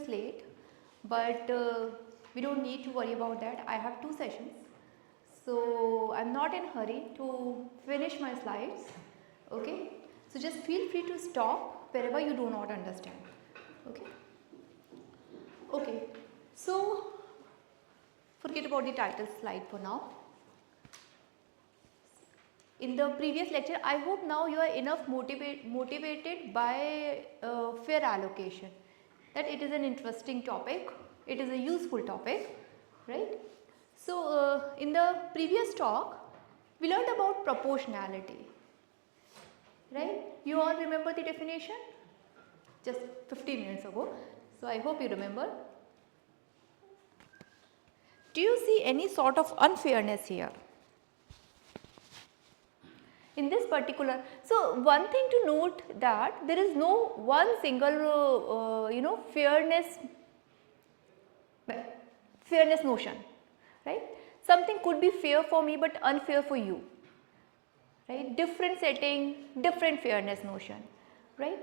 minutes late, but we don't need to worry about that. I have 2 sessions, so I'm not in a hurry to finish my slides. Okay, so just feel free to stop wherever you do not understand. Okay. Okay, so forget about the title slide for now. In the previous lecture, I hope now you are enough motivated by fair allocation, that it is an interesting topic, it is a useful topic, right? So in the previous talk, we learned about proportionality, right? You all remember the definition? Just 15 minutes ago. So I hope you remember. Do you see any sort of unfairness here? In this particular, so one thing to note that there is no one single fairness notion, right? Something could be fair for me but unfair for you, right? Different setting, different fairness notion, right?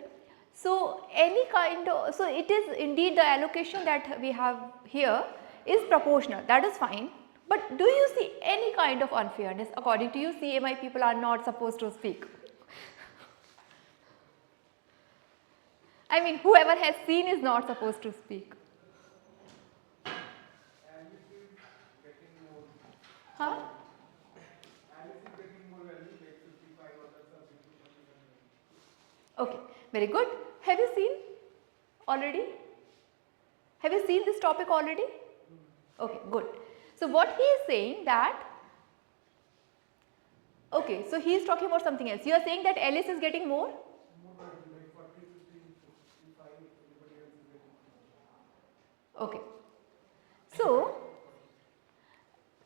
So any kind of, so it is indeed the allocation that we have here is proportional, that is fine. But do you see any kind of unfairness? According to you, CMI people are not supposed to speak. I mean, whoever has seen is not supposed to speak. Alice is getting more. Huh? Alice is getting more value, take 55, others are getting 47. Okay, very good. Have you seen already? Have you seen this topic already? Okay, good. So what he is saying that, okay, so he is talking about something else. You are saying that Alice is getting more? More value, like 40, 50, 55, everybody else is getting more. Okay. So,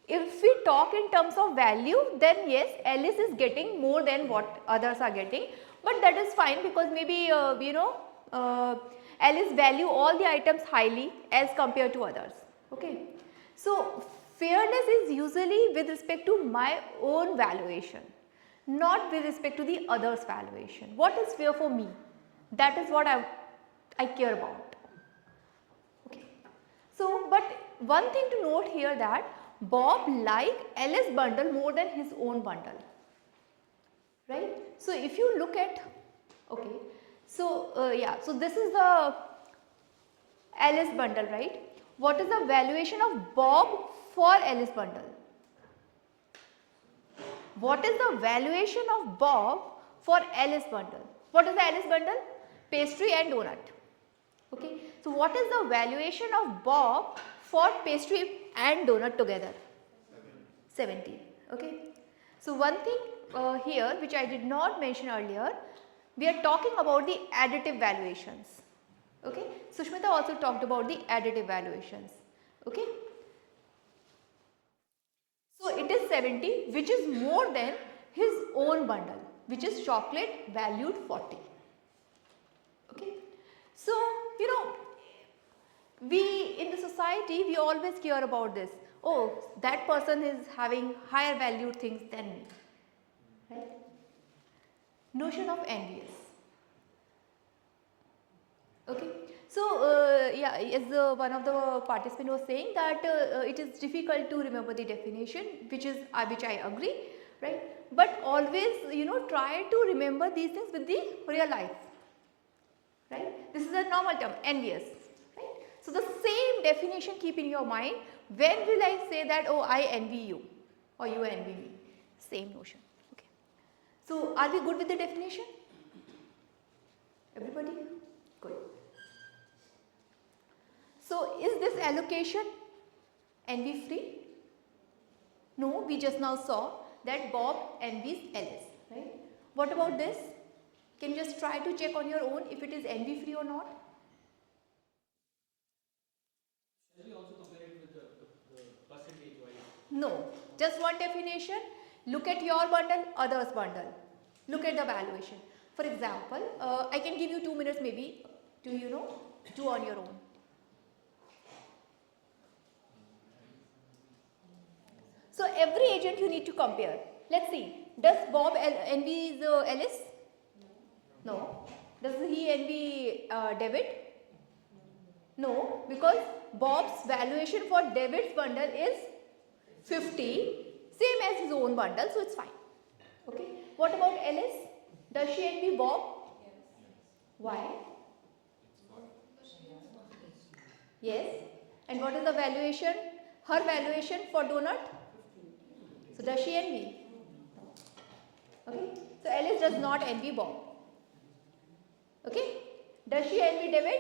if we talk in terms of value, then yes, Alice is getting more than what others are getting, but that is fine because maybe Alice value all the items highly as compared to others. Okay. So, fairness is usually with respect to my own valuation, not with respect to the others' valuation. What is fair for me? That is what I care about. Okay. So, but one thing to note here that Bob liked Alice's bundle more than his own bundle, right? So, if you look at, okay, so yeah, so this is the Alice bundle, right? What is the valuation of Bob for Alice bundle? What is the valuation of Bob for Alice bundle? What is the Alice bundle? Pastry and donut. Okay. So, what is the valuation of Bob for pastry and donut together? 70. Okay. So, one thing here which I did not mention earlier, we are talking about the additive valuations. Okay. Sushmita also talked about the additive valuations. Okay. So, it is 70 which is more than his own bundle, which is chocolate valued 40. Okay. So, you know, we in the society, we always care about this. Oh, that person is having higher valued things than me, right? Notion of envious. Okay. So, yeah, as one of the participants was saying that it is difficult to remember the definition, which I agree, right? But always, you know, try to remember these things with the real life, right? This is a normal term, envious, right? So, the same definition keep in your mind. When will I say that, oh, I envy you or you envy me? Same notion. Okay. So, are we good with the definition? Everybody? Good. So, is this allocation envy free? No, we just now saw that Bob envies Alice, right? What about this? Can you just try to check on your own if it is envy free or not? Shall we also compare it with the percentage wise? No, just one definition. Look at your bundle, others bundle. Look at the valuation. For example, I can give you 2 minutes maybe to, you know, do on your own. So, every agent you need to compare. Let's see, does Bob envy Alice? No. Does he envy David? No, because Bob's valuation for David's bundle is 50, same as his own bundle, so it's fine. Okay. What about Alice? Does she envy Bob? Why? Yes. And what is the valuation? Her valuation for donut? So does she envy? Okay. So Alice does not envy Bob. Okay. Does she envy David?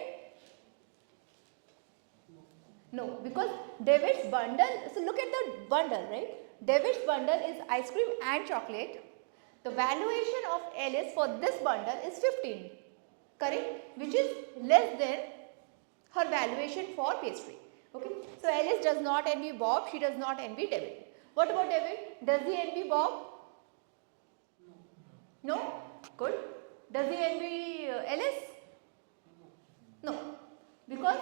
No, because David's bundle, so look at the bundle, right? David's bundle is ice cream and chocolate. The valuation of Alice for this bundle is 15, correct? Which is less than her valuation for pastry. Okay. So Alice does not envy Bob, she does not envy David. What about David? Does he envy Bob? No? Good. Does he envy Alice? No. Because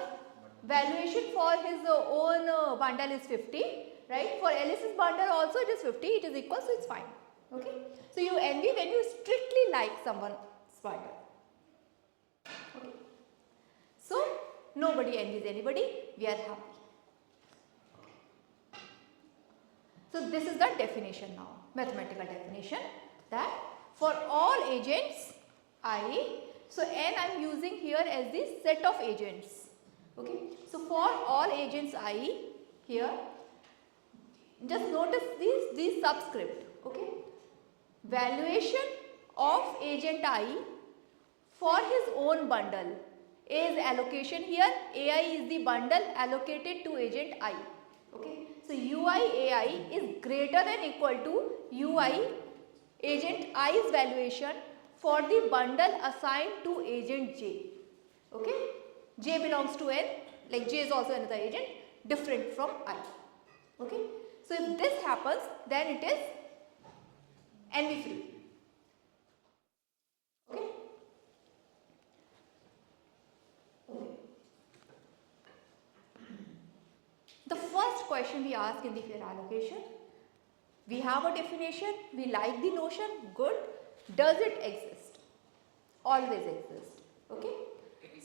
valuation for his own bundle is 50, right? For Alice's bundle also it is 50, it is equal, so it's fine. Okay. So you envy when you strictly like someone's bundle. Okay. So nobody envies anybody, we are happy. So this is the definition now, mathematical definition, that for all agents I, so n I am using here as the set of agents. Okay. So for all agents I, here just notice these subscript. Okay. Valuation of agent I for his own bundle. A is allocation here, AI is the bundle allocated to agent I. Okay. So UI AI is greater than equal to UI agent I's valuation for the bundle assigned to agent J. Okay. J belongs to N, like J is also another agent different from I. Okay. So if this happens, then it is envy free. Okay. The first question we ask in the fair allocation, we have a definition, we like the notion, good. Does it exist? Always exist. Okay.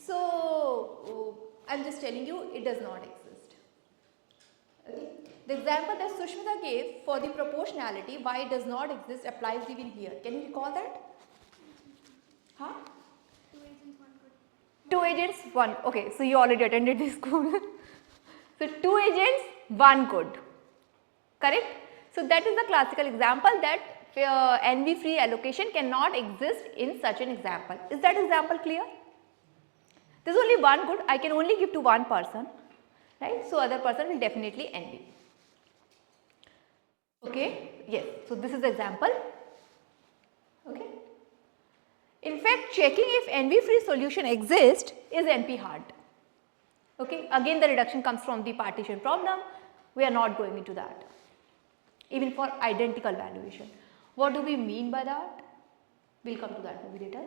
So I am just telling you it does not exist. Okay. The example that Sushmita gave for the proportionality, why it does not exist, applies even here. Can you recall that? Huh? 2 agents, 1. Okay, so you already attended this school. So 2 agents, 1 good. Correct? So that is the classical example that envy free allocation cannot exist in such an example. Is that example clear? There is only 1 good, I can only give to 1 person, right? So other person will definitely envy. Okay, yes, so this is the example. Okay. In fact, checking if envy free solution exists is NP hard. Okay, again the reduction comes from the partition problem, we are not going into that. Even for identical valuation. What do we mean by that? We will come to that maybe later.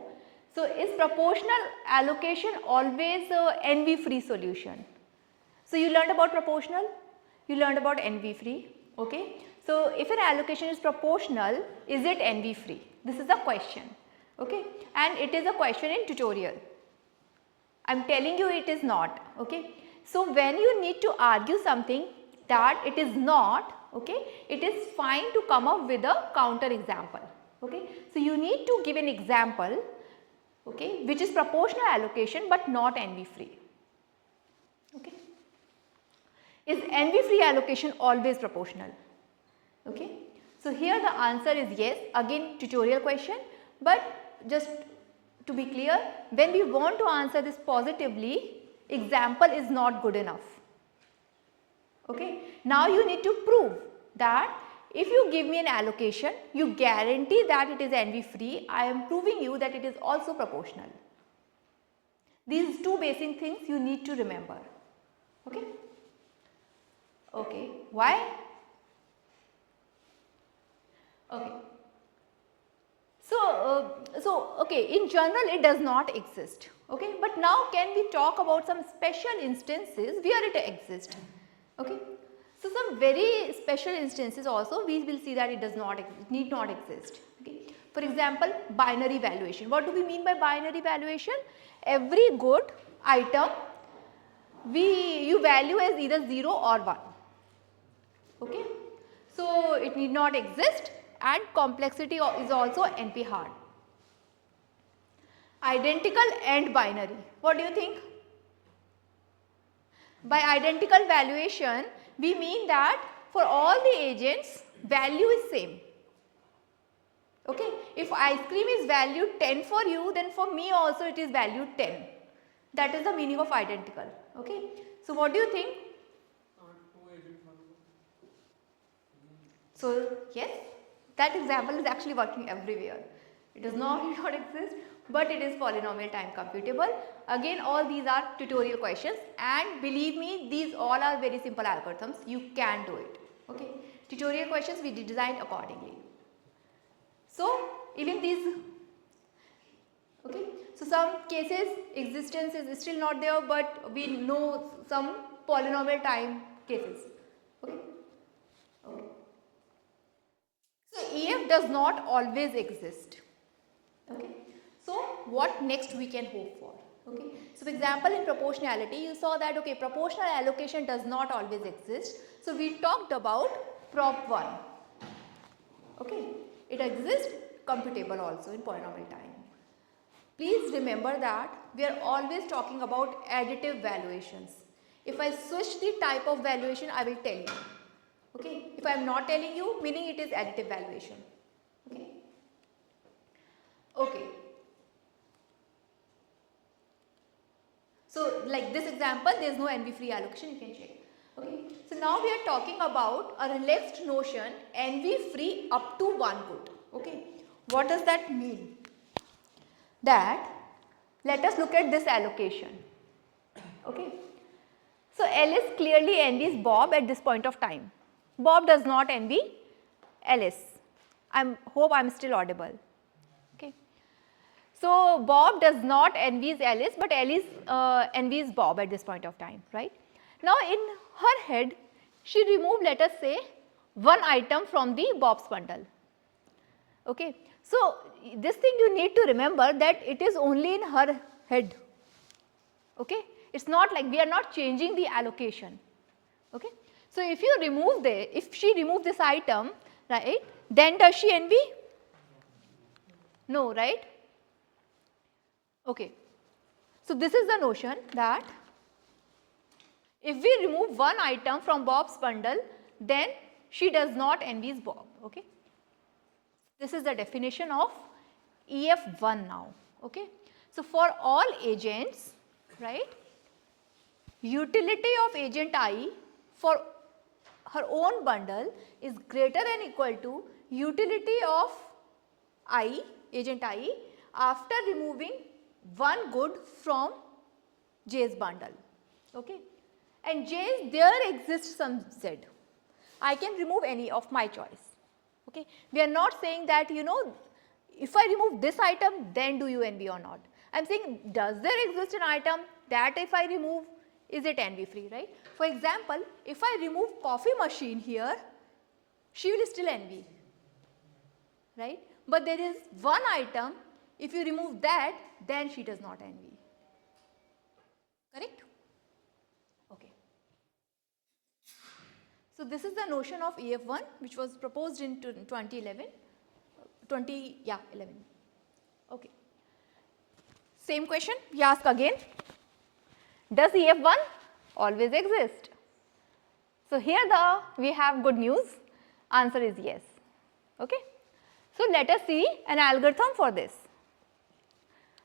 So is proportional allocation always envy free solution? So you learned about proportional, you learned about envy free. Okay. So if an allocation is proportional, is it envy free? This is the question. Okay. And it is a question in tutorial. I am telling you it is not. Okay. So when you need to argue something that it is not, okay, it is fine to come up with a counter example. Okay. So you need to give an example, okay, which is proportional allocation but not envy free. Okay. Is envy free allocation always proportional? Okay. So here the answer is yes, again tutorial question, but just to be clear, when we want to answer this positively, example is not good enough. Okay. Now you need to prove that if you give me an allocation, you guarantee that it is envy free, I am proving you that it is also proportional. These 2 basic things you need to remember. Okay. Okay. Why? Okay. So okay, in general it does not exist. Okay. But now can we talk about some special instances where it exists? Okay. So some very special instances also we will see that it does not exist, need not exist. Okay. For example, binary valuation. What do we mean by binary valuation? Every good item you value as either 0 or 1. Okay. So it need not exist, and complexity is also NP hard. Identical and binary. What do you think? By identical valuation, we mean that for all the agents, value is same. Okay. If ice cream is valued 10 for you, then for me also it is valued 10. That is the meaning of identical. Okay. So what do you think? Two agents, one group. So yes, that example is actually working everywhere. It does not, not exist, but it is polynomial time computable. Again, all these are tutorial questions, and believe me, these all are very simple algorithms. You can do it. Okay. Tutorial questions we designed accordingly. So even these, okay. So some cases existence is still not there, but we know some polynomial time cases. Okay. Okay. So EF does not always exist. Okay. So what next we can hope for? Okay. So for example, in proportionality, you saw that okay, proportional allocation does not always exist. So we talked about Prop 1. Okay. It exists computable also in polynomial time. Please remember that we are always talking about additive valuations. If I switch the type of valuation, I will tell you. Okay. If I am not telling you, meaning it is additive valuation. Okay. Okay. So like this example, there is no NV free allocation, you can check. Okay. So now we are talking about a relaxed notion, NV free up to 1 good. Okay. What does that mean? That let us look at this allocation. Okay. So L is clearly envies Bob at this point of time. Bob does not envy Alice. Hope I am still audible. Okay. So Bob does not envies Alice, but Alice envies Bob at this point of time, right? Now in her head, she removed, let us say, one item from the Bob's bundle. Okay. So this thing you need to remember that it is only in her head. Okay. It's not like we are not changing the allocation. Okay. So if you remove if she removes this item, right, then does she envy? No, right? Okay. So this is the notion that if we remove one item from Bob's bundle, then she does not envy Bob. Okay. This is the definition of EF1 now. Okay. So for all agents, right, utility of agent I for her own bundle is greater than equal to utility of I, agent I, after removing one good from J's bundle. Okay. And J's, there exists some Z. I can remove any of my choice. Okay. We are not saying that, you know, if I remove this item, then do you envy or not? I am saying, does there exist an item that if I remove, is it envy free, right? For example, if I remove coffee machine here, she will still envy, right? But there is one item, if you remove that, then she does not envy. Correct? Okay. So this is the notion of EF1 which was proposed in 2011. Okay. Same question we ask again. Does EF1 always exist? So here we have good news. Answer is yes. Okay. So let us see an algorithm for this.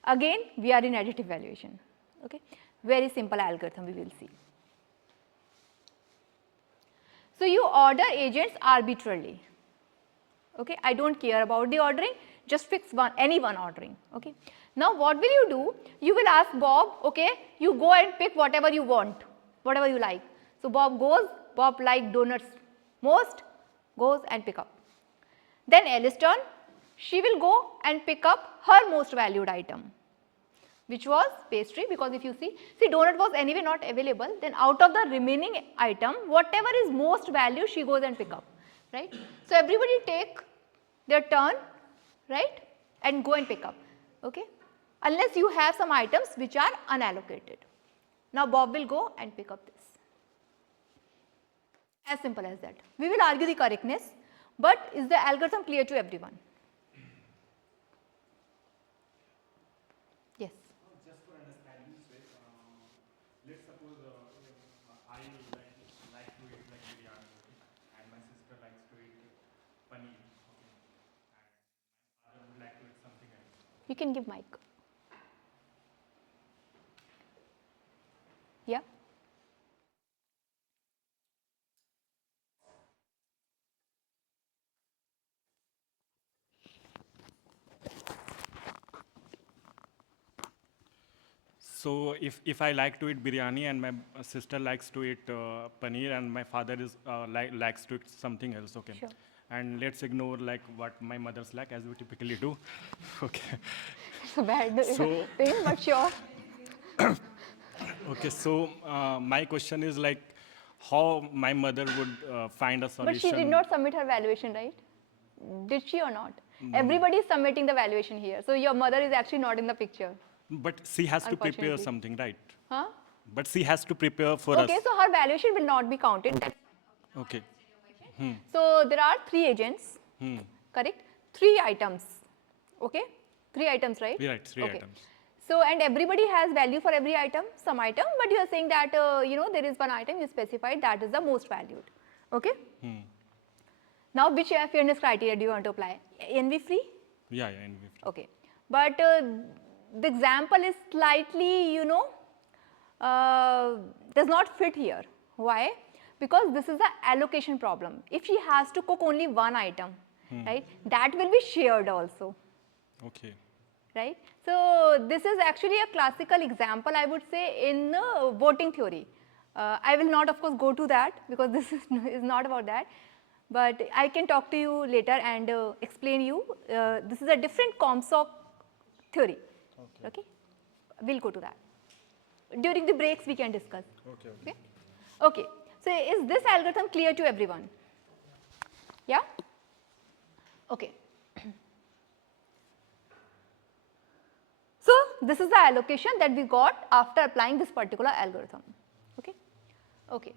Again, we are in additive valuation. Okay. Very simple algorithm we will see. So you order agents arbitrarily. Okay. I don't care about the ordering, just fix any one ordering. Okay. Now what will you do? You will ask Bob, okay, you go and pick whatever you want, whatever you like. So Bob goes, Bob like donuts most, goes and pick up. Then Alice turn, she will go and pick up her most valued item, which was pastry, because if you see donut was anyway not available, then out of the remaining item, whatever is most value, she goes and pick up, right? So everybody take their turn, right, and go and pick up, okay, unless you have some items which are unallocated. Now Bob will go and pick up this. As simple as that. We will argue the correctness, but is the algorithm clear to everyone? Yes. Just for understanding sake, let's suppose I like to eat like biryani, okay, and my sister likes to eat paneer, okay, and my father would like to eat something else. You can give mic. Yeah. So if I like to eat biryani and my sister likes to eat paneer and my father is likes to eat something else, okay. Sure. And let's ignore like what my mother's like as we typically do, okay. It's a bad So- thing, but sure. Okay, so my question is like how my mother would find a solution. But she did not submit her valuation, right? Did she or not? Everybody is submitting the valuation here. So your mother is actually not in the picture. But she has to prepare Unfortunately. something, right? Huh? But she has to prepare for us. Okay, so her valuation will not be counted. That's Okay. so there are 3 agents, correct? 3 items, okay? 3 items, right? Right, 3 Okay. items. So, and everybody has value for every item, some item, but you are saying that, there is one item you specified that is the most valued, okay? Now, which fairness criteria do you want to apply? NV free? Yeah, and we- Okay. But the example is slightly, does not fit here. Why? Because this is an allocation problem. If she has to cook only one item, right, that will be shared also, Okay. right? So this is actually a classical example, I would say, in voting theory. I will not, of course, go to that because this is not about that. But I can talk to you later and explain you. This is a different COSCOE theory. Okay. We'll go to that. During the breaks, we can discuss. Okay. Okay. Okay. So is this algorithm clear to everyone? Yeah? Okay. So this is the allocation that we got after applying this particular algorithm. Okay. Okay.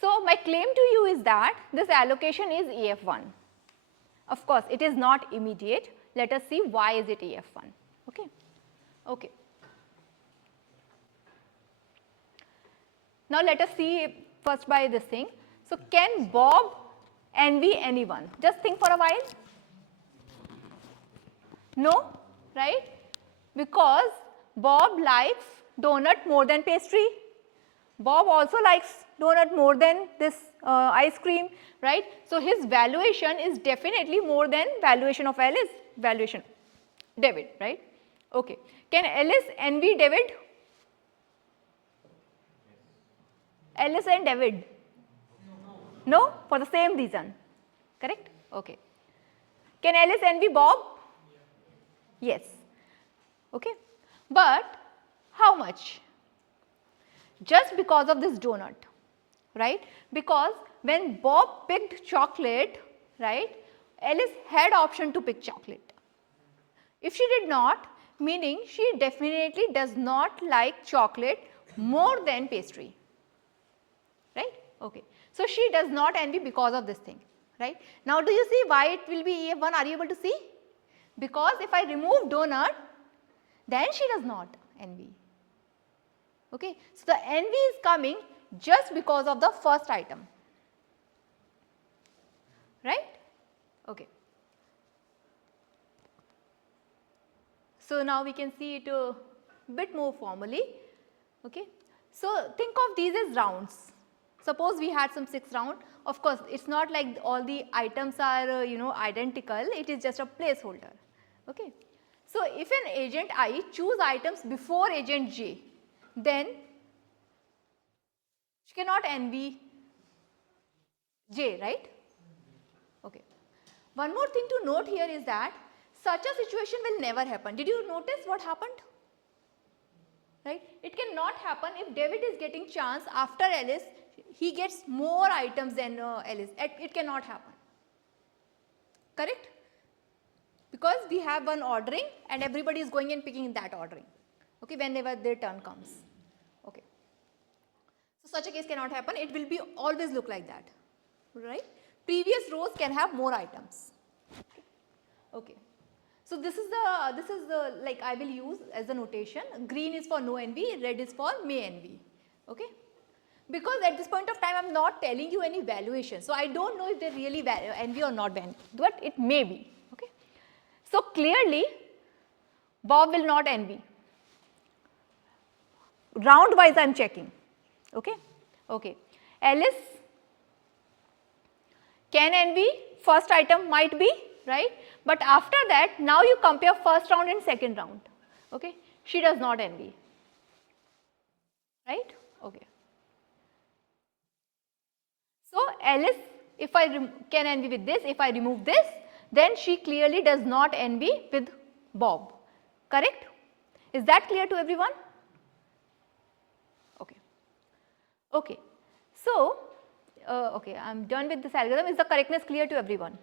So my claim to you is that this allocation is EF1. Of course, it is not immediate. Let us see why is it EF1. Okay. Okay. Now let us see first by this thing. So can Bob envy anyone? Just think for a while. No, right? Because Bob likes donut more than pastry. Bob also likes donut more than this ice cream, right? So his valuation is definitely more than valuation of Alice, valuation David, right? Okay. Can Alice envy David? Alice and David? No, for the same reason. Correct? Okay. Can Alice envy Bob? Yes. Okay. But how much? Just because of this donut, right? Because when Bob picked chocolate, right, Alice had option to pick chocolate. If she did not, meaning she definitely does not like chocolate more than pastry, right? Okay. So she does not envy because of this thing, right? Now do you see why it will be EF1? Are you able to see? Because if I remove donut, then she does not envy. Okay. So the envy is coming just because of the first item, right? Okay. So now we can see it a bit more formally. Okay. So think of these as rounds. Suppose we had some 6 round. Of course, it's not like all the items are identical. It is just a placeholder. Okay. So if an agent I choose items before agent J, then she cannot envy J, right? Okay. One more thing to note here is that such a situation will never happen. Did you notice what happened? Right? It cannot happen if David is getting chance after Alice, he gets more items than Alice. It cannot happen. Correct? Because we have one ordering and everybody is going and picking that ordering. Okay, whenever their turn comes. Okay. such a case cannot happen, it will be always look like that, right. Previous rows can have more items. Okay. So this is the like I will use as a notation. Green is for no NV, red is for may NV. Okay. Because at this point of time I am not telling you any valuation. So I don't know if they really NV or not NV, but it may be. Okay. So clearly Bob will not NV. Round wise I am checking. Okay. Okay. Alice can NV, first item might be, right. But after that, now you compare first round and second round. Okay. She does not envy, right. Okay. So Alice, if I can envy with this, if I remove this, then she clearly does not envy with Bob. Correct? Is that clear to everyone? Okay. Okay. So, okay, I am done with this algorithm. Is the correctness clear to everyone?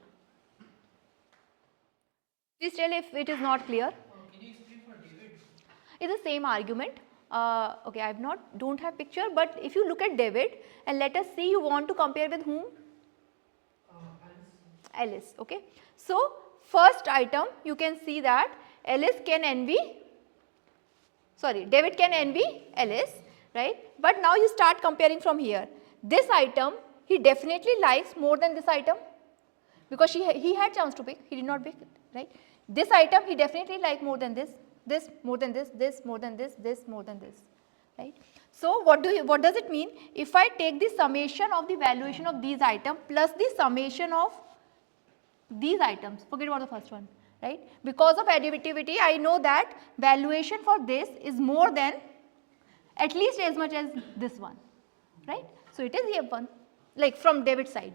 Please tell if it is not clear. Can you explain for David? It's the same argument. Okay, I don't have picture, but if you look at David and let us see, you want to compare with whom? Alice. Okay. So first item you can see that Alice can envy. Sorry, David can envy Alice, right? But now you start comparing from here. This item he definitely likes more than this item because he had chance to pick. He did not pick it, right? This item he definitely like more than this more than this more than this more than this, right. So what does it mean? If I take the summation of the valuation of these items plus the summation of these items, forget about the first one, right. Because of additivity I know that valuation for this is more than at least as much as this one, right. So it is EF1, like from David's side,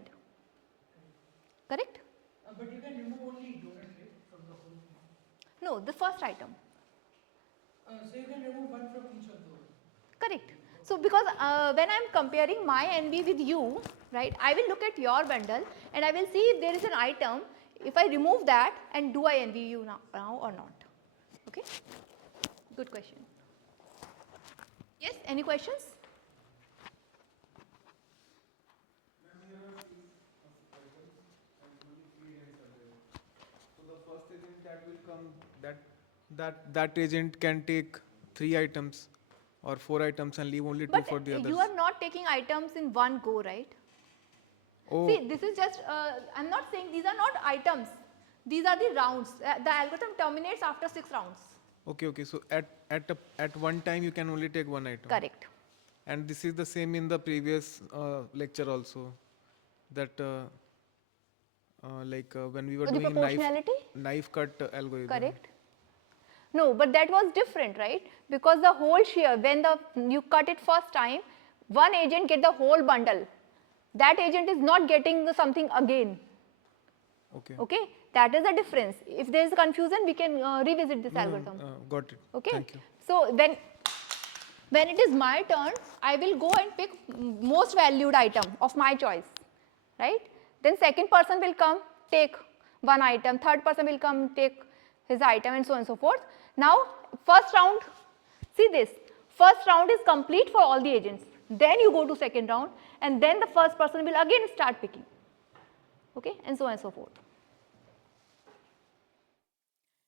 correct. But you can remove only donut, right, from the whole thing? No, the first item. So you can remove one from each of those. Correct. So because when I am comparing my NB with you, right, I will look at your bundle and I will see if there is an item, if I remove that and do I envy you now or not. Okay. Good question. Yes, any questions? So the first agent that will come, that agent can take 3 items or 4 items and leave only 2 But for the others. you are not taking items in one go, right? Oh, See, this is just, I am not saying these are not items. These are the rounds. The algorithm terminates after 6 rounds. okay. So at one time you can only take 1 item. Correct. And this is the same in the previous lecture also. That when we were So the doing proportionality? knife cut algorithm. Correct. No, but that was different, right? Because the whole shear, when you cut it first time, one agent get the whole bundle. That agent is not getting something again. Okay. Okay, that is the difference. If there is confusion, we can revisit this algorithm. Got it. Okay. Thank you. So when it is my turn, I will go and pick most valued item of my choice, right? Then second person will come take one item, third person will come take his item and so on and so forth. Now first round, see this, first round is complete for all the agents. Then you go to second round and then the first person will again start picking, okay, and so on and so forth.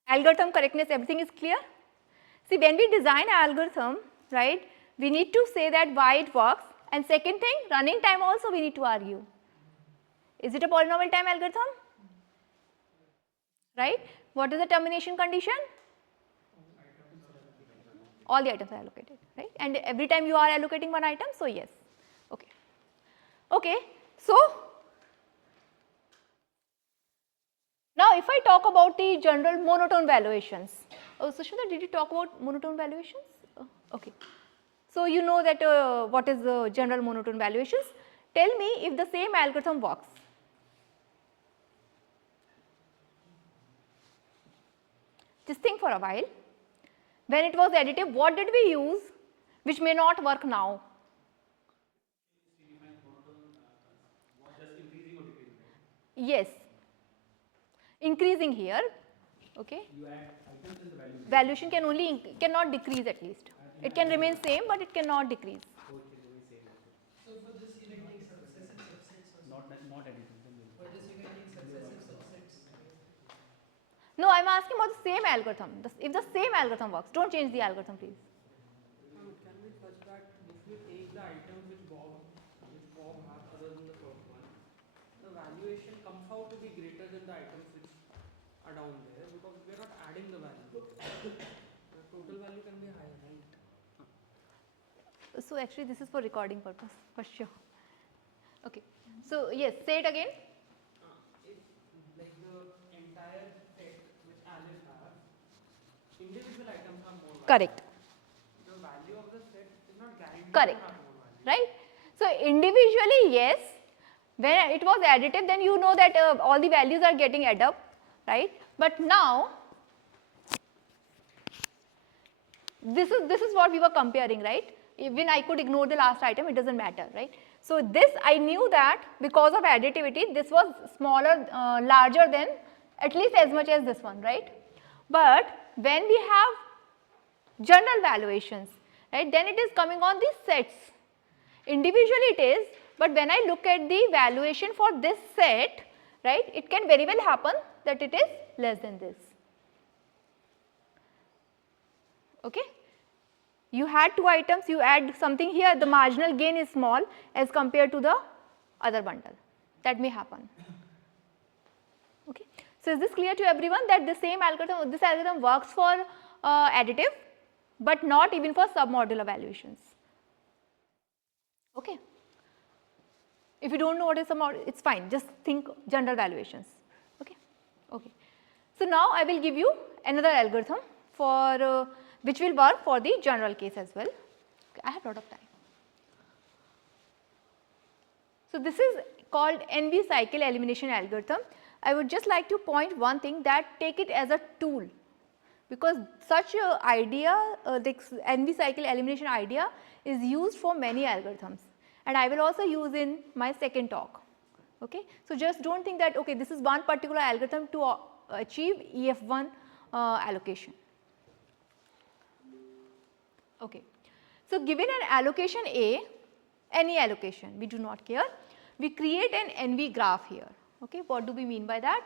Algorithm correctness, everything is clear? See, when we design an algorithm, right, we need to say that why it works, and second thing, running time also we need to argue. Is it a polynomial time algorithm? Right? What is the termination condition? All the items are allocated, right? And every time you are allocating one item, so yes. Okay. Okay. So now if I talk about the general monotone valuations. Oh, Sushmita, did you talk about monotone valuations? Okay. So you know that what is the general monotone valuations. Tell me if the same algorithm works. Just think for a while. When it was additive, what did we use which may not work now? Just increasing or decreasing? Yes. Increasing here. Okay. You add items in the value. Valuation cannot decrease at least. It can remain same, but it cannot decrease. So it can remain same. not additive, then there is. For this you can take successive subsets. No, I'm asking about the same algorithm. If the same algorithm works, don't change the algorithm, please. It can be such that if we take the items which Bob has other than the first one, the valuation comes out to be greater than the items which are down there because we are not adding the value. The total value can be higher, right? So actually this is for recording purpose, for sure. Okay. So yes, say it again. If like the entire set which Alice has, individual items have more value. Correct. The value of the set is not guaranteed Correct. to have more value. Right? So individually, yes. When it was additive, then you know that all the values are getting add up, right? But now, this is what we were comparing, right? Even I could ignore the last item, it doesn't matter, right? So this I knew that because of additivity, this was smaller, larger than at least as much as this one, right? But when we have general valuations, right, then it is coming on the sets. Individually it is, but when I look at the valuation for this set, right, it can very well happen that it is less than this. Okay? You had two items, you add something here, the marginal gain is small as compared to the other bundle. That may happen. Okay. So is this clear to everyone that the same algorithm, this algorithm works for additive, but not even for submodular valuations. Okay. If you don't know what is submodular, it's fine. Just think general valuations. Okay. Okay. So now I will give you another algorithm for which will work for the general case as well. Okay, I have a lot of time. So this is called NV cycle elimination algorithm. I would just like to point one thing, that take it as a tool, because such a idea, the NV cycle elimination idea is used for many algorithms, and I will also use in my second talk. Okay. So just don't think that okay, this is one particular algorithm to achieve EF1 allocation. Okay. So given an allocation A, any allocation, we do not care, we create an NV graph here. Okay. What do we mean by that?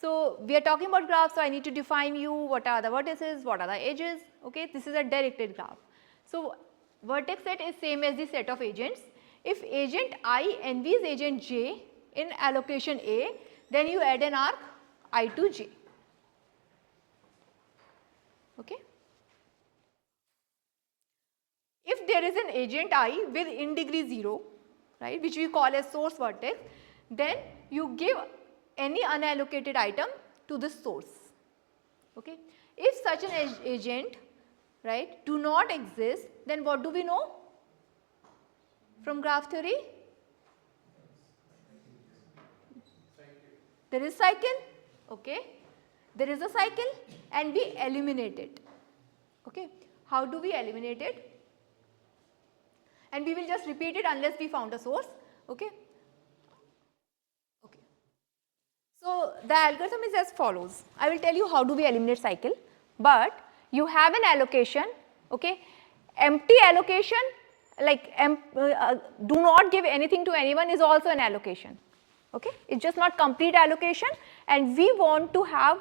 So we are talking about graphs, so I need to define you what are the vertices, what are the edges. Okay. This is a directed graph. So vertex set is same as the set of agents. If agent I envies agent j in allocation A, then you add an arc I to j. Okay. If there is an agent I with in degree 0, right, which we call as source vertex, then you give any unallocated item to the source. Okay. If such an agent, right, do not exist, then what do we know from graph theory? There is cycle. Okay. There is a cycle and we eliminate it. Okay. How do we eliminate it? And we will just repeat it unless we found a source. Okay. Okay. So the algorithm is as follows. I will tell you how do we eliminate cycle, but you have an allocation. Okay. Empty allocation, like do not give anything to anyone, is also an allocation. Okay. It's just not complete allocation, and we want to have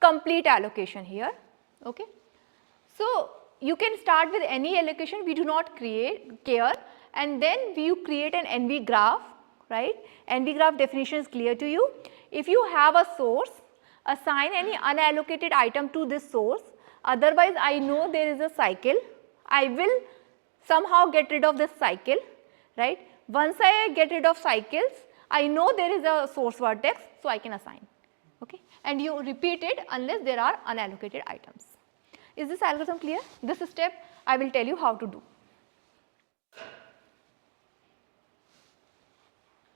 complete allocation here. Okay. So you can start with any allocation, we do not care, and then you create an NV graph, right? NV graph definition is clear to you. If you have a source, assign any unallocated item to this source, otherwise I know there is a cycle, I will somehow get rid of this cycle, right? Once I get rid of cycles, I know there is a source vertex, so I can assign. Okay? And you repeat it unless there are unallocated items. Is this algorithm clear? This step I will tell you how to do.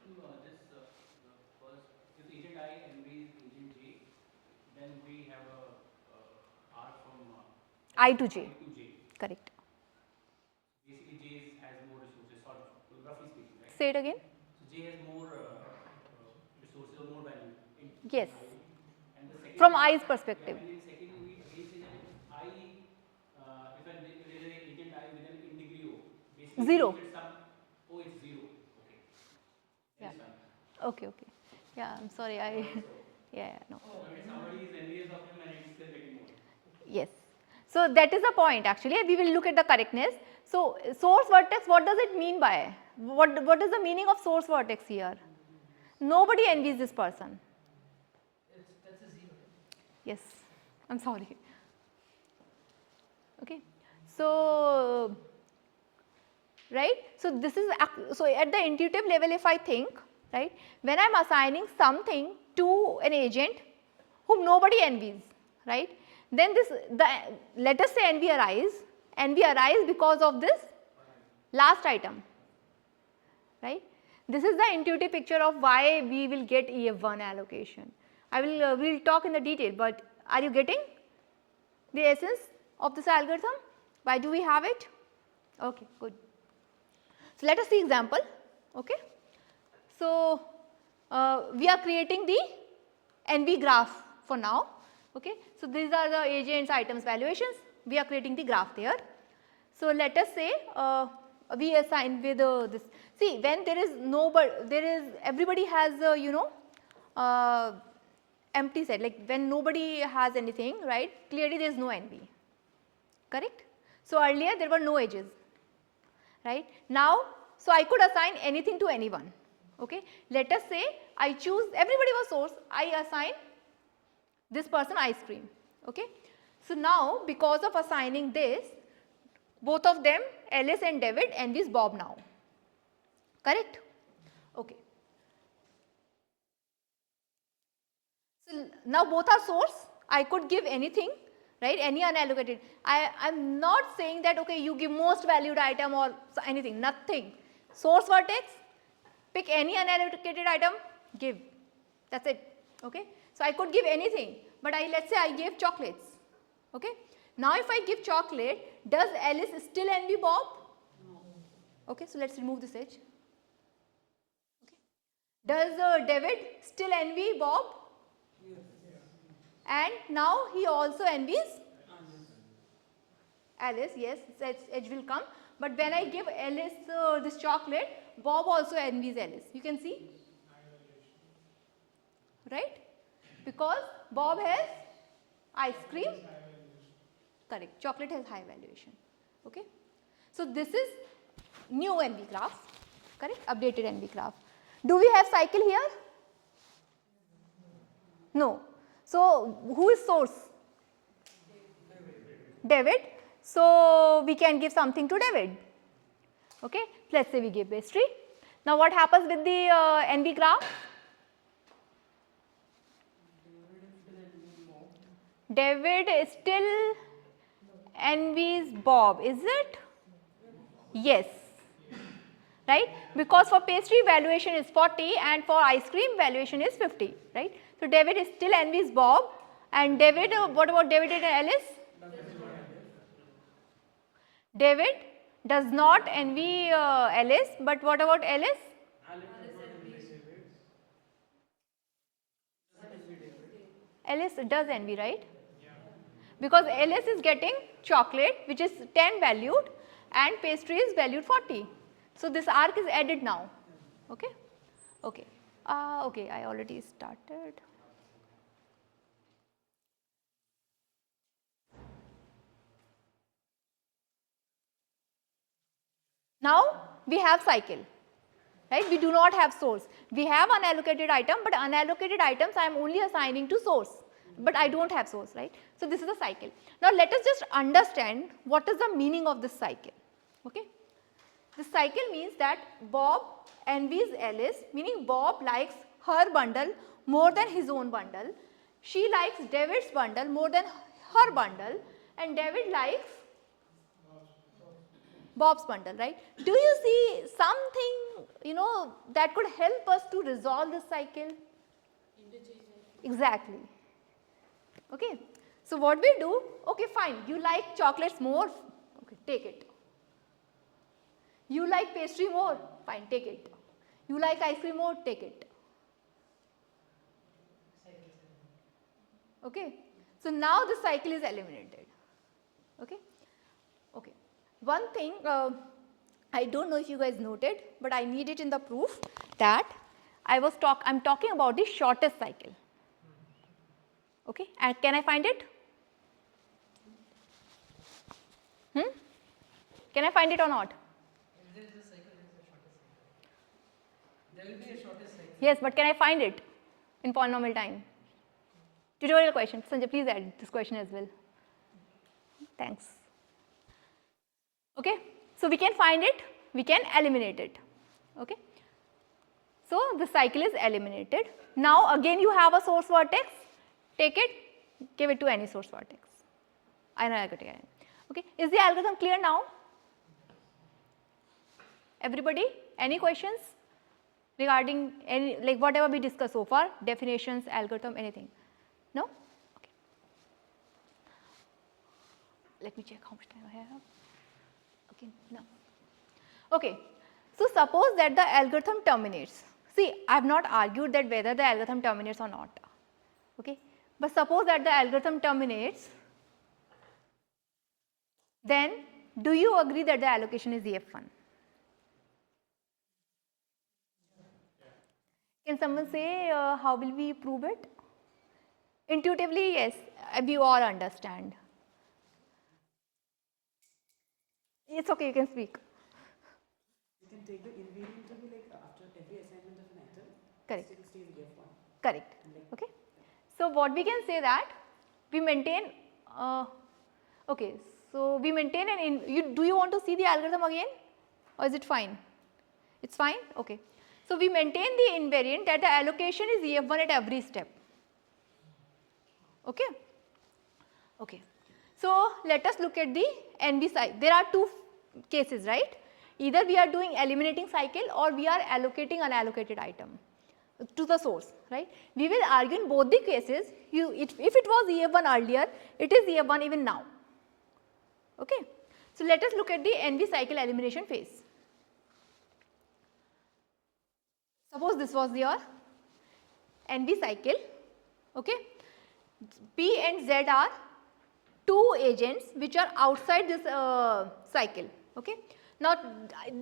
The first, if agent I envies agent J, then we have a arc from I to J. I to J. Correct. Basically, J has more resources, sort of, roughly speaking, right? Say it again. So J has more resources or more value. Yes. And the second From I's perspective. Yeah, and then second, we again say that if there is an agent I with an in degree O, basically 0. it's 0. Okay. Yeah. That's fine. Okay, okay. Yeah, I'm sorry. Yeah, no. I mean, somebody is envious of him and he's still getting more. Yes. So that is the point actually. We will look at the correctness. So source vertex, what does it mean by? What is the meaning of source vertex here? Nobody envies this person. That's a zero. Yes. I'm sorry. Okay. So right. So this is so at the intuitive level, if I think, right, when I am assigning something to an agent whom nobody envies, right, then let us say envy arise because of this last item, right. This is the intuitive picture of why we will get EF1 allocation. I will we'll talk in the detail, but are you getting the essence of this algorithm? Why do we have it? Okay, good. So let us see example. Okay. So we are creating the NV graph for now. Okay. So these are the agents, items, valuations. We are creating the graph there. So let us say we assign with this. See, when there is nobody, everybody has empty set. Like when nobody has anything, right? Clearly there is no NV. Correct. So earlier there were no edges. Right. Now, so I could assign anything to anyone. Okay. Let us say I choose, everybody was source, I assign this person ice cream. Okay. So now because of assigning this, both of them, Alice and David, envies Bob now. Correct? Okay. So now both are source, I could give anything, right, any unallocated. I am not saying that okay you give most valued item or anything, nothing. Source vertex, pick any unallocated item, give, that is it. Okay. So I could give anything, but let's say I gave chocolates. Okay. Now if I give chocolate, does Alice still envy Bob? No. Okay. So let us remove this edge. Okay. Does David still envy Bob? And now he also envies Alice, yes, edge will come. But when I give Alice this chocolate, Bob also envies Alice. You can see? Right? Because Bob has ice cream. Correct. Chocolate has high valuation. Okay? So this is new NV graph. Correct? Updated NV graph. Do we have cycle here? No. So who is source? David. So we can give something to David. Okay. Let us say we give pastry. Now what happens with the NV graph? David still envies Bob, is it? Yes. Right? Because for pastry valuation is 40 and for ice cream valuation is 50. Right? So David still envies Bob, and David, what about David and Alice? David does not envy Alice, but what about Alice? Alice does envy, right? Because Alice is getting chocolate which is 10 valued and pastry is valued 40. So this arc is added now. Okay? Okay. Okay, I already started. Now we have cycle, right? We do not have source. We have unallocated item, but unallocated items I am only assigning to source, but I do not have source, right? So this is a cycle. Now let us just understand what is the meaning of this cycle. Okay? This cycle means that Bob envies Alice, meaning Bob likes her bundle more than his own bundle. She likes David's bundle more than her bundle, and David likes Bob's bundle, right? Do you see something, that could help us to resolve this cycle? Exactly. Okay. So what we do, okay fine, you like chocolates more, okay, take it. You like pastry more, fine, take it. You like ice cream more, take it. Okay. So now the cycle is eliminated. Okay. Okay. One thing, I don't know if you guys noted, but I need it in the proof that I'm talking about the shortest cycle. Okay, and can I find it? Can I find it or not? If there is a cycle, there is a shortest cycle. There will be a shortest cycle. Yes, but can I find it in polynomial time? Tutorial question. Sanjay, please add this question as well. Thanks. Okay, so we can find it, we can eliminate it. Okay, so the cycle is eliminated. Now again you have a source vertex, take it, give it to any source vertex. Okay, is the algorithm clear now? Everybody, any questions regarding any, like whatever we discussed so far, definitions, algorithm, anything? No? Okay. Let me check how much time I have. Okay, no. Okay, so suppose that the algorithm terminates. See, I have not argued that whether the algorithm terminates or not. Okay, but suppose that the algorithm terminates, then do you agree that the allocation is EF1? Can someone say how will we prove it? Intuitively, yes, we all understand. It's okay, you can speak. You can take the invariant to be like after every assignment of an item, Correct. still stays EF1. Correct. Okay. So what we can say that we maintain. Okay. So we maintain an. Do you want to see the algorithm again, or is it fine? It's fine. Okay. So we maintain the invariant that the allocation is EF1 at every step. Okay. Okay. So let us look at the NB cycle. There are two cases, right? Either we are doing eliminating cycle or we are allocating unallocated item to the source, right? We will argue in both the cases, if it was EF1 earlier, it is EF1 even now. Okay. So let us look at the NB cycle elimination phase. Suppose this was your NB cycle, okay. P and Z are two agents which are outside this cycle, okay. Now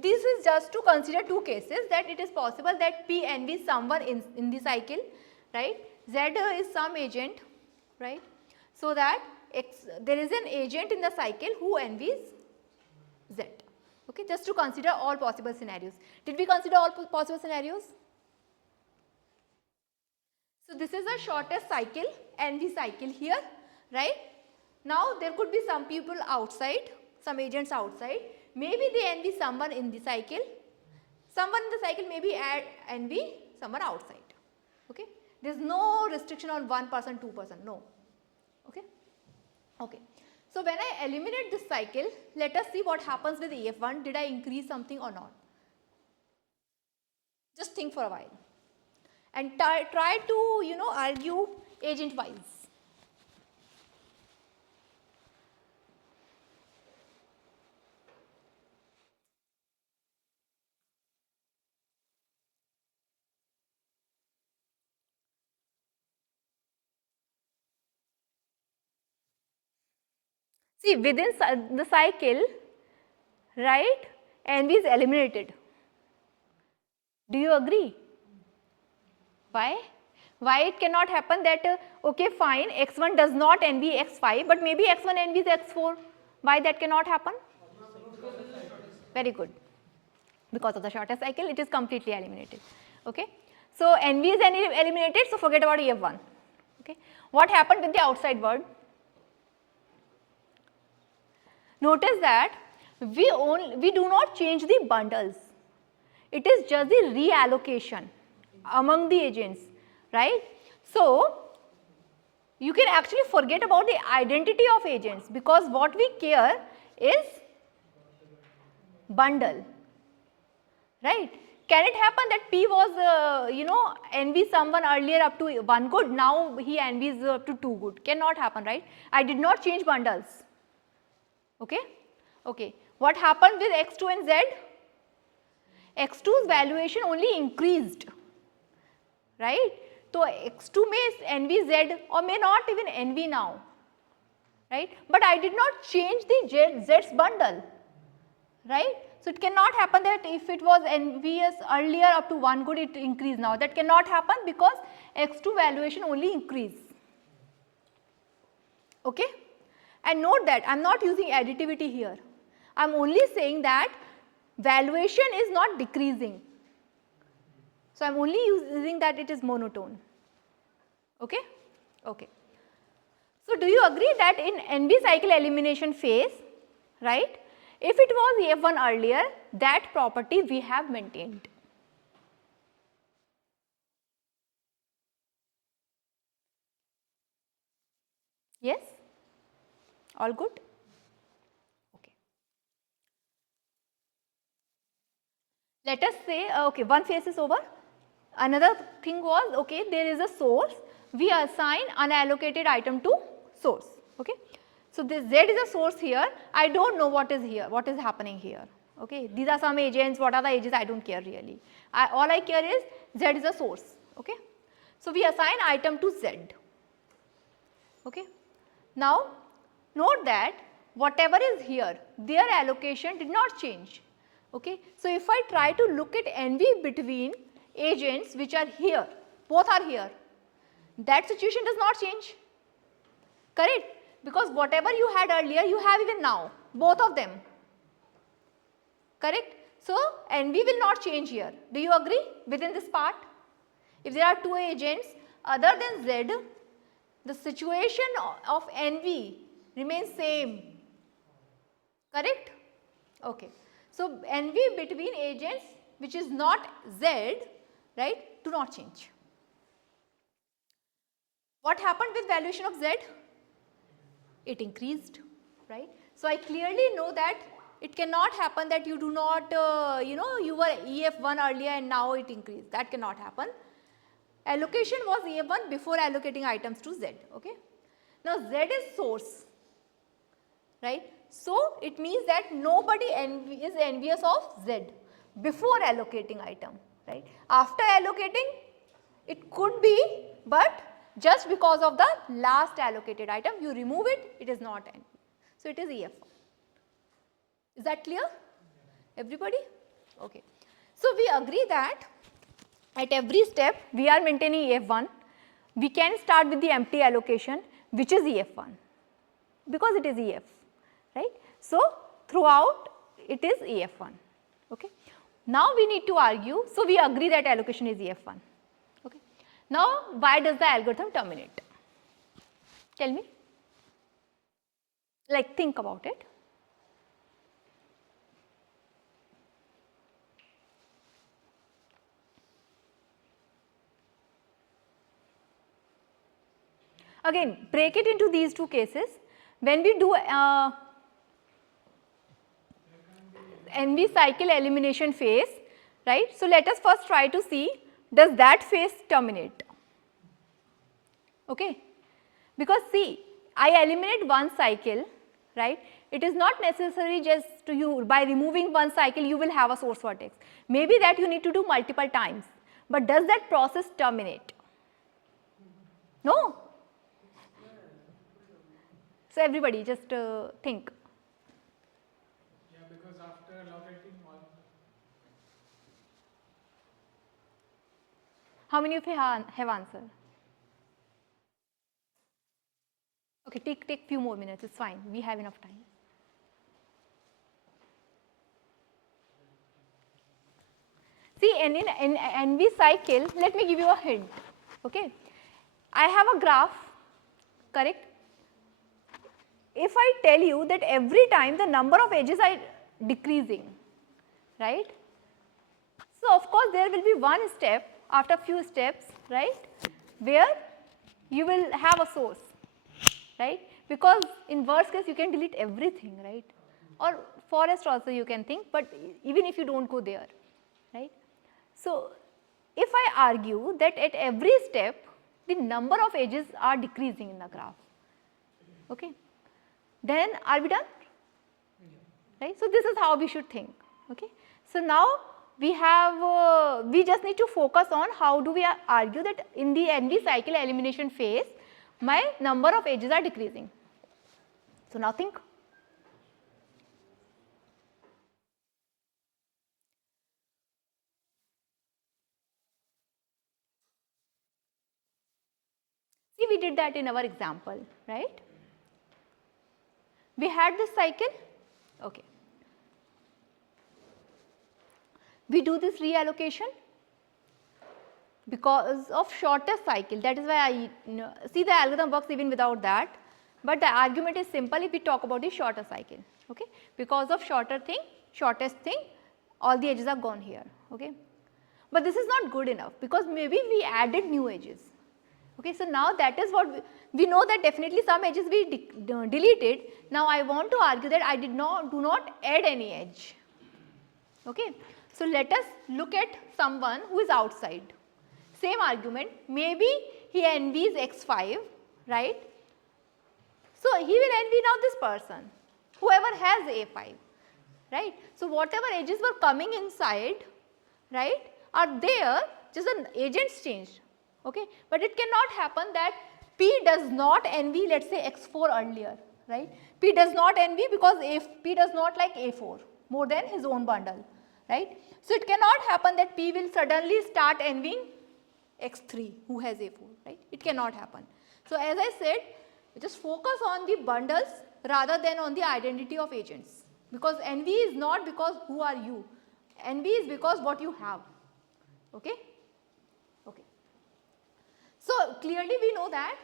this is just to consider two cases, that it is possible that P envies someone in the cycle, right. Z is some agent, right. So that there is an agent in the cycle who envies Z, okay, just to consider all possible scenarios. Did we consider all possible scenarios? So this is a shortest cycle, NV cycle here, right. Now there could be some people outside, some agents outside, maybe they envy someone in the cycle, someone in the cycle maybe envy someone outside, okay. There is no restriction on 1%, 2%, no, okay. Okay. So when I eliminate this cycle, let us see what happens with EF1, did I increase something or not? Just think for a while and try to argue agent wise. See, within the cycle, right, NV is eliminated. Do you agree? Why? Why it cannot happen that, okay fine, x1 does not envy x5, but maybe x1 envies x4. Why that cannot happen? Very good. Because of the shortest cycle, it is completely eliminated. Okay. So NV is eliminated, so forget about EF1. Okay. What happened with the outside word? Notice that we do not change the bundles. It is just the reallocation among the agents, right? So you can actually forget about the identity of agents, because what we care is bundle, right? Can it happen that P was envy someone earlier up to 1 good, now he envies up to 2 good? Cannot happen, right? I did not change bundles. Okay? Okay. What happened with x2 and z? x2's valuation only increased, right? So x2 may envy z or may not even envy now, right? But I did not change the z's bundle, right? So it cannot happen that if it was envious earlier up to 1 good, it increase now. That cannot happen because x2 valuation only increase. Okay? And note that I am not using additivity here. I am only saying that valuation is not decreasing. So I am only using that it is monotone. Okay? Okay. So do you agree that in NB cycle elimination phase, right, if it was EF1 earlier, that property we have maintained. Yes? All good? Okay. Let us say, okay, one phase is over. Another thing was, okay, there is a source. We assign unallocated item to source. Okay. So this Z is a source here. I don't know what is here, what is happening here. Okay. These are some agents. What are the agents? I don't care really. All I care is Z is a source. Okay. So we assign item to Z. Okay. Now note that whatever is here, their allocation did not change. Okay. So if I try to look at NV between agents which are here, both are here, that situation does not change. Correct? Because whatever you had earlier, you have even now, both of them. Correct? So NV will not change here. Do you agree within this part? If there are two agents other than Z, the situation of NV remains same. Correct? Okay. So NV between agents which is not Z, right, do not change. What happened with valuation of Z? It increased, right. So I clearly know that it cannot happen that you do not, you were EF1 earlier and now it increased. That cannot happen. Allocation was EF1 before allocating items to Z. Okay. Now Z is source, right. So it means that nobody is envious of Z before allocating item, right. After allocating, it could be, but just because of the last allocated item, you remove it, it is not NV. So it is EF1. Is that clear? Everybody? Okay. So we agree that at every step we are maintaining EF1. We can start with the empty allocation, which is EF1, because it is EF, right. So throughout it is EF1. Okay. Now we need to argue, so we agree that allocation is EF1. Okay. Now why does the algorithm terminate? Tell me. Like, think about it. Again, break it into these two cases. When we do NV cycle elimination phase, right. So let us first try to see, does that phase terminate? Okay. Because see, I eliminate one cycle, right. It is not necessary just to you, by removing one cycle you will have a source vertex. Maybe that you need to do multiple times, but does that process terminate? No. So everybody just think. Yeah, because after allocating all. How many of you have answered? Okay, take few more minutes, it's fine, we have enough time. See, in NV cycle, let me give you a hint, okay. I have a graph, correct. If I tell you that every time the number of edges are decreasing, right. So of course there will be one step after few steps, right, where you will have a source, right, because in worst case you can delete everything, right, or forest also you can think, but even if you do not go there, right. So if I argue that at every step the number of edges are decreasing in the graph, okay, then are we done? Right. So this is how we should think. Okay. So now we have, we just need to focus on how do we argue that in the NV cycle elimination phase, my number of edges are decreasing. So now think. we did that in our example, right? We had this cycle, okay. We do this reallocation because of shortest cycle, that is why I see the algorithm works even without that, but the argument is simple if we talk about the shorter cycle, okay. Because of shortest thing, all the edges are gone here, okay. But this is not good enough because maybe we added new edges, okay. So now that is what we know that definitely some edges we deleted. Now I want to argue that I do not add any edge, okay. So let us look at someone who is outside. Same argument, maybe he envies x5, right. So he will envy now this person, whoever has a5, right. So whatever edges were coming inside, right, are there, just the agents changed, okay. But it cannot happen that P does not envy, let us say x4 earlier, right. P does not envy because P does not like a4 more than his own bundle, right. So it cannot happen that P will suddenly start envying x3 who has a4, right, it cannot happen. So as I said, just focus on the bundles rather than on the identity of agents, because envy is not because who are you, envy is because what you have, okay. Okay. So clearly we know that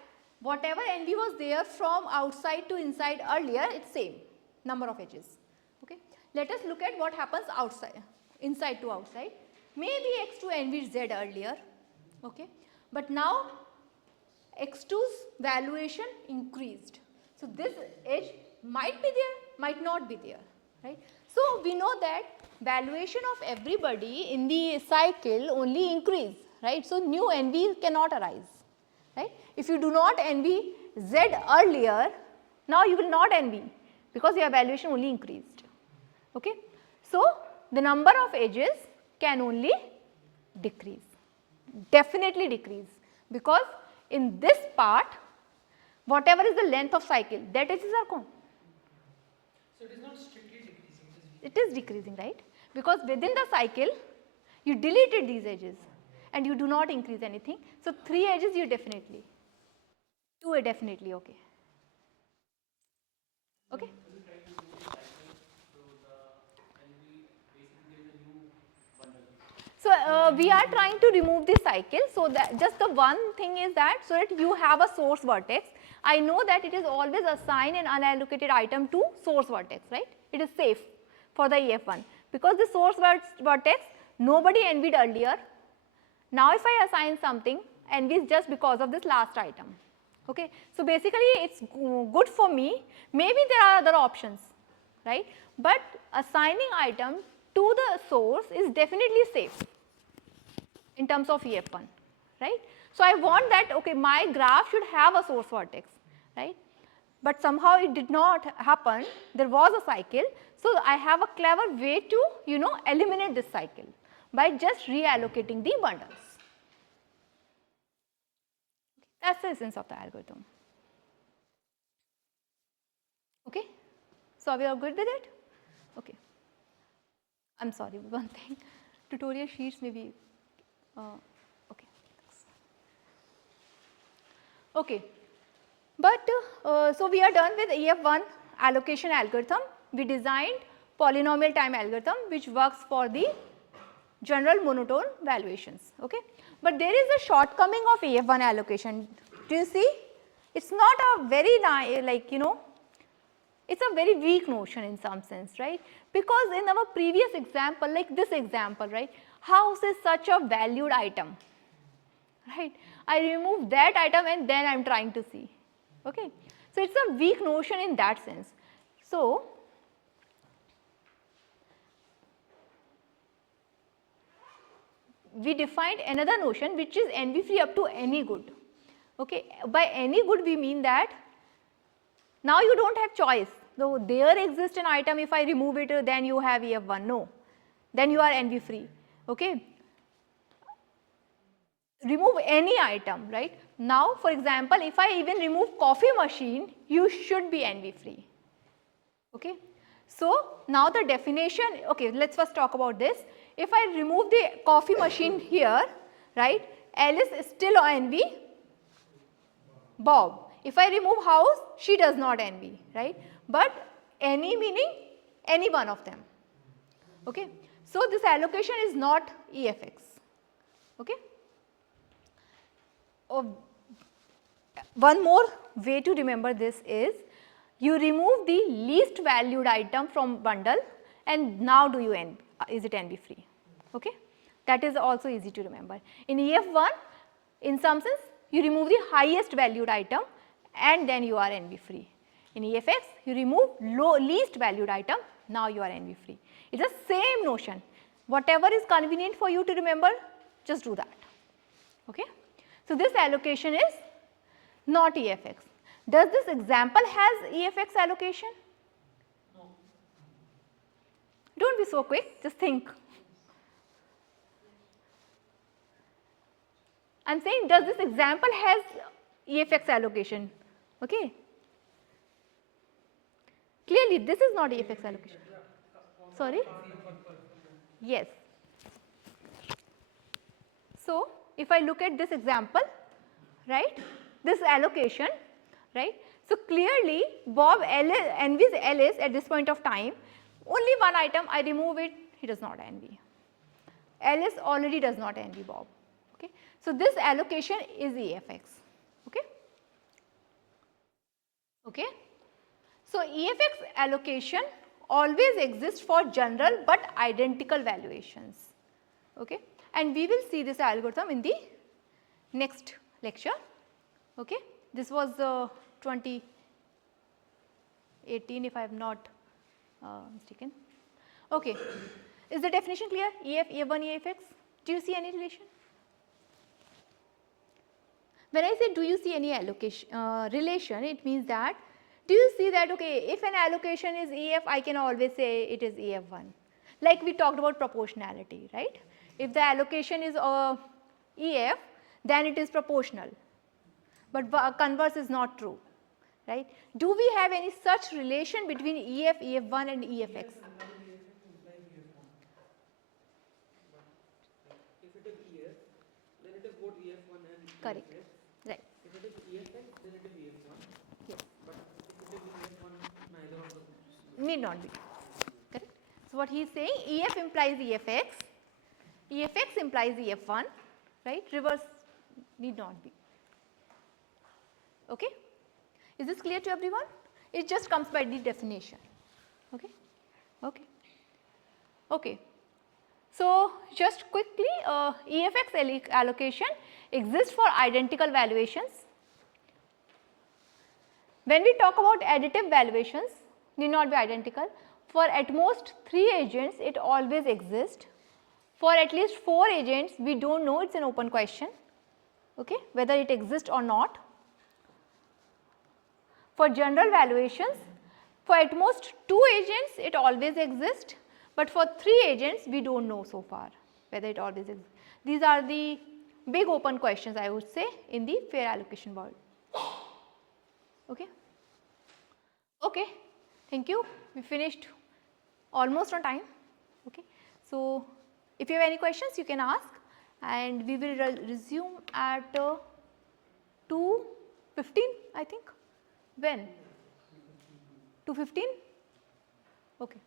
whatever envy was there from outside to inside earlier, it's same number of edges, okay. Let us look at what happens outside, inside to outside. Maybe x2 envied z earlier, okay, but now x2's valuation increased. So this edge might be there, might not be there, right. So we know that valuation of everybody in the cycle only increase, right. So new envy cannot arise, right. If you do not envy z earlier, now you will not envy because your valuation only increased, okay. So the number of edges can only decrease, definitely decrease, because in this part whatever is the length of cycle, that edges are gone. So it is not strictly decreasing, It is decreasing, right, because within the cycle you deleted these edges and you do not increase anything. So 3 edges you definitely, 2 are definitely, okay. Okay. So we are trying to remove this cycle, so that just the one thing is that so that you have a source vertex. I know that it is always assign an unallocated item to source vertex, right. It is safe for the EF1 because the source vertex nobody envied earlier. Now if I assign something, envy is just because of this last item, okay. So basically it's good for me, maybe there are other options, right, but assigning item to the source is definitely safe in terms of EF1, right. So I want that, okay, my graph should have a source vertex, right, but somehow it did not happen, there was a cycle. So I have a clever way to eliminate this cycle by just reallocating the bundles. That's the essence of the algorithm. Okay, so we are good with it? Okay. I'm sorry, one thing, tutorial sheets maybe, okay, thanks. Okay, but so we are done with EF1 allocation algorithm. We designed polynomial time algorithm which works for the general monotone valuations, okay. But there is a shortcoming of EF1 allocation. Do you see? It's not a very it's a very weak notion in some sense, right? Because in our previous example, like this example, right, house is such a valued item, right? I remove that item and then I am trying to see, okay. So it's a weak notion in that sense. So we defined another notion which is envy free up to any good, okay. By any good we mean that now you don't have choice. So there exists an item, if I remove it then you have EF1, no, then you are envy free, okay. Remove any item, right. Now for example, if I even remove coffee machine, you should be envy free, okay. So now the definition, okay, let's first talk about this. If I remove the coffee machine here, right, Alice is still envy Bob. If I remove house, she does not envy, right? But any meaning any one of them. Okay. So this allocation is not EFX. Okay. Oh, one more way to remember this is you remove the least valued item from bundle and now do you is it envy free. Okay. That is also easy to remember. In EF1, in some sense, you remove the highest valued item and then you are envy free. In EFX, you remove least valued item, now you are envy free. It is the same notion. Whatever is convenient for you to remember, just do that. Okay. So this allocation is not EFX. Does this example has EFX allocation? No. Don't be so quick, just think. I am saying does this example has EFX allocation? Okay. Clearly this is not EFX allocation. Sorry? Yes. So if I look at this example, right, this allocation, right. So clearly Bob envies Alice at this point of time, only one item I remove it, he does not envy. Alice already does not envy Bob. Okay. So this allocation is EFX. Okay. Okay. So EFX allocation always exists for general but identical valuations. Okay. And we will see this algorithm in the next lecture. Okay. This was 2018 if I am not mistaken. Okay. Is the definition clear? EF, EF1, EFX? Do you see any relation? When I say do you see any allocation relation, it means that do you see that okay, if an allocation is EF, I can always say it is EF1. Like we talked about proportionality, right? If the allocation is EF, then it is proportional. But converse is not true, right? Do we have any such relation between EF, EF1 and EFX? If it is EF, then it is both EF1 and Correct. EFX. Right. If it is EFX, then it is EF1. Yes. But if it is EF1, neither of them. Need not be. Correct. So what he is saying, EF implies EFX, EFX implies EF1, right? Reverse need not be. Okay. Is this clear to everyone? It just comes by the definition. Okay. Okay. Okay. So just quickly, EFX allocation exists for identical valuations. When we talk about additive valuations, need not be identical. For at most 3 agents, it always exists. For at least 4 agents, we do not know, it is an open question, okay, whether it exists or not. For general valuations, for at most 2 agents, it always exists, but for 3 agents, we do not know so far whether it always exists. These are the big open questions, I would say, in the fair allocation world. Okay. Okay, thank you. We finished almost on time. Okay. So, if you have any questions, you can ask, and we will resume at 2:15, I think. When? 2:15? Okay.